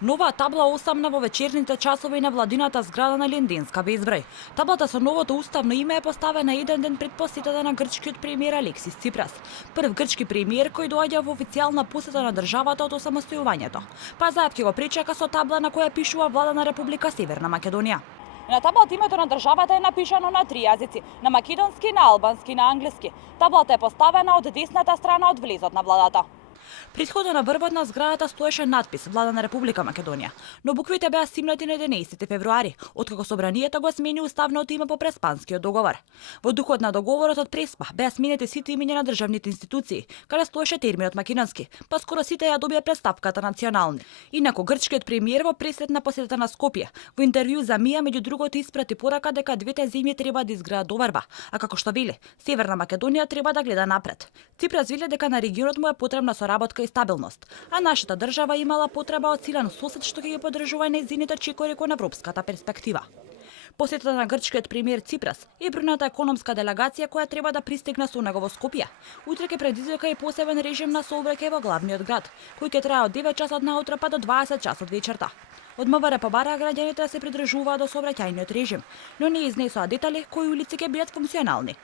Нова табла осамна во вечерните часови на владината зграда на Линдинска безброј. Таблата со новото уставно име е поставена еден ден пред посетата на грчкиот премиер Алексис Ципрас. Прв грчки премиер кој доаѓа во официјална посета на државата од осамостојувањето. Заев ќе го причека со табла на која пишува влада на Република Северна Македонија. На таблата името на државата е напишано на 3 јазици, на македонски, на албански и на англиски. Таблата е поставена од десната страна од влезот на владата. Претходно на врвот на зградата стоеше надпис Влада на Република Македонија, но буквите беа стимнати на 11 февруари, откако собранието го смени уставното име по Преспанскиот договор. Во духот на договорот од Преспа беа сменети сите имиња на државните институции, каде стоеше терминот македонски, па скоро сите ја добија представката национални. Инаку грчкиот премиер во пресед на посетата на Скопје, во интервју за МИА меѓу другото испрати порака дека двете земји треба да изградат доварба, а како што вели, Северна Македонија треба да гледа напред. Ципрас вели дека на регионот му е потребна соработка и стабилност, а нашата држава имала потреба од силен сосед што ќе ги поддржува нејзините чекори кон европската перспектива. Посетата на грчкиот премиер Ципрас е бројната економска делегација која треба да пристигне со него во Скопје. Утре ќе предизвика и посебен режим на сообраќај во главниот град, кој ќе трае од 9 часот наутро па до 20 часот вечерта. Од МВР побараа граѓаните да се придржуваат до сообраќајниот режим, но не изнесоа детали кои улици ќе бидат функционални.